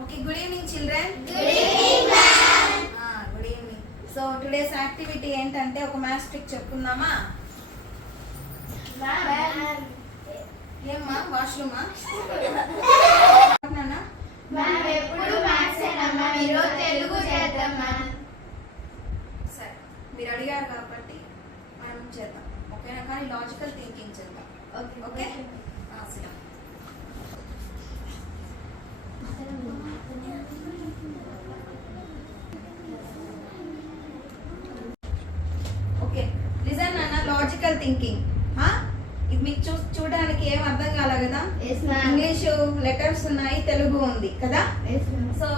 Okay, good evening children. Good evening ma'am. Good evening. So today's activity ఏంటంటే ఒక maths trick చెప్పుకుందామా? Ma'am. ఏమ్మా వాష్రూమా? నాన్న Ma'am ఎప్పుడు మ్యాథ్స్ ఏనమ్మా ఈరోజు తెలుగు చేద్దాం మ్యామ్. సరే మీరు అడిగారు కాబట్టి మనం చేద్దాం. ఓకేనా? కానీ లాజికల్ థింకింగ్ చేద్దాం. ఓకే? సిద్ధం. ఓకే లిజన్ అన్న లాజికల్ థింకింగ్. ఇది మీకు చూడడానికి ఏం అర్థం కాలే కదా? Yes ma'am. ఇంగ్లీషు లెటర్స్ ఉన్నాయి, తెలుగు ఉంది కదా? Yes ma'am. సో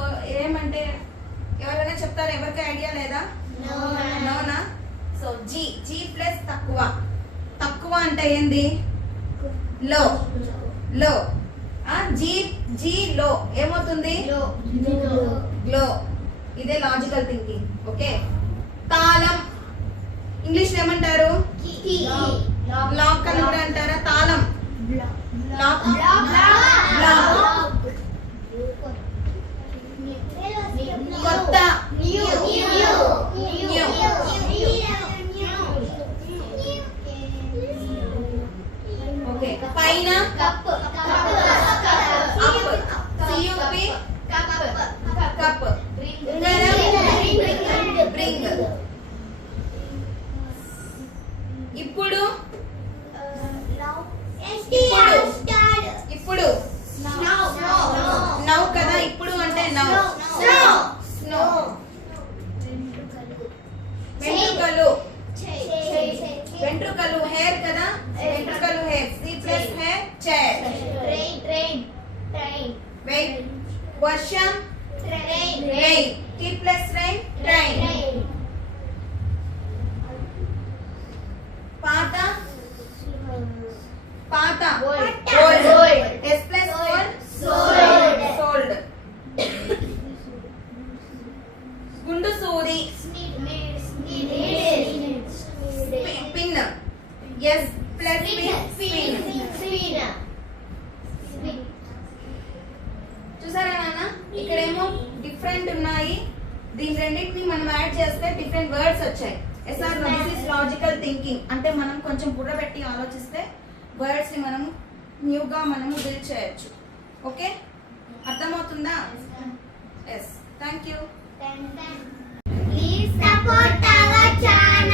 ఏమంటే ఎవరైనా చెప్తారా? ఎవరికి ఐడియా లేదా? No ma'am. నోనా? సో జీ జీ ప్లస్ తక్కువ. తక్కువ అంటే ఏంది? లో. లో జీ జీ లో ఏమవుతుంది? గ్లో. ఇదే లాజికల్ థింకింగ్. ఓకే. తాళం ఇంగ్లీష్ లో ఏమంటారు? లాక్ అని కూడా అంటారా? తాళం లాక్. కొత్త ఓకే. పైన కప్ బ్రింగ్. ఇప్పుడు ఇప్పుడు నౌ కదా? ఇప్పుడు అంటే నౌ. స్నో. వెంట్రుకలు వెంట్రుకలు హెయిర్ కదా? వెంట్రుకలు hair. C plus hair chair. Wait వర్షం rain. T plus rain train. పాత పాత gold. S plus gold sold. గుండు సూది పిన్. S plus pin. చూసారా నాన్న? ఇక్కడేమో డిఫరెంట్ ఉన్నాయి. దీని రెండింటిని మనం యాడ్ చేస్తే డిఫరెంట్ వర్డ్స్ వచ్చాయి. SR this is logical thinking. అంటే మనం కొంచెం బుర్ర పెట్టి ఆలోచిస్తే వర్డ్స్ ని మనం న్యూగా మనము బిల్డ్ చేయొచ్చు. ఓకే? అర్థమవుతుందా? Yes. Thank you. Please support our channel.